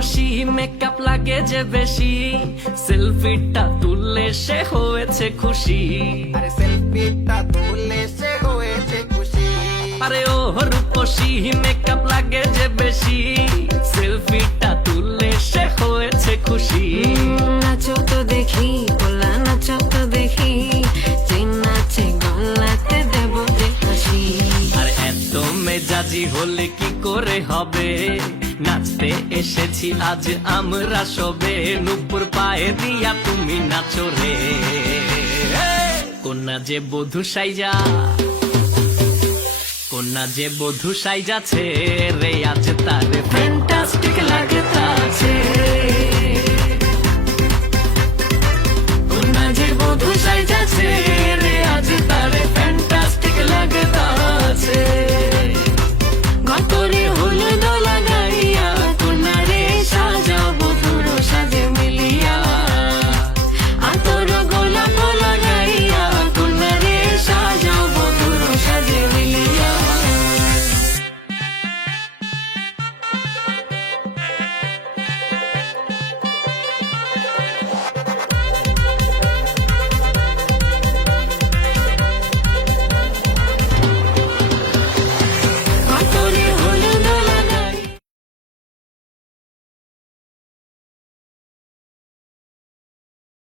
রূপসী makeup লাগে যে বেশি, সেলফিটা তুললে সে হয়েছে খুশি। আরে সেলফিটা তুলে সে হয়েছে খুশি। আরে ও রূপসী মেকআপ লাগে যে বেশি, সেলফিটা তুললে সে হয়েছে খুশি। নাচো তো দেখি পোলা, নাচো তো দেখি, যে নাচে গলাতে দেব যে হাসি। আর এত মেজাজি হলে কি করে হবে, নাচতে এসেছি আজ আমরা সবে, নুপুর পায়ে দিয়া তুমি নাচো রে। কন্যা যে বধূ সাইজা, কন্যা যে বধূ সাইজাছে রে, আজ তার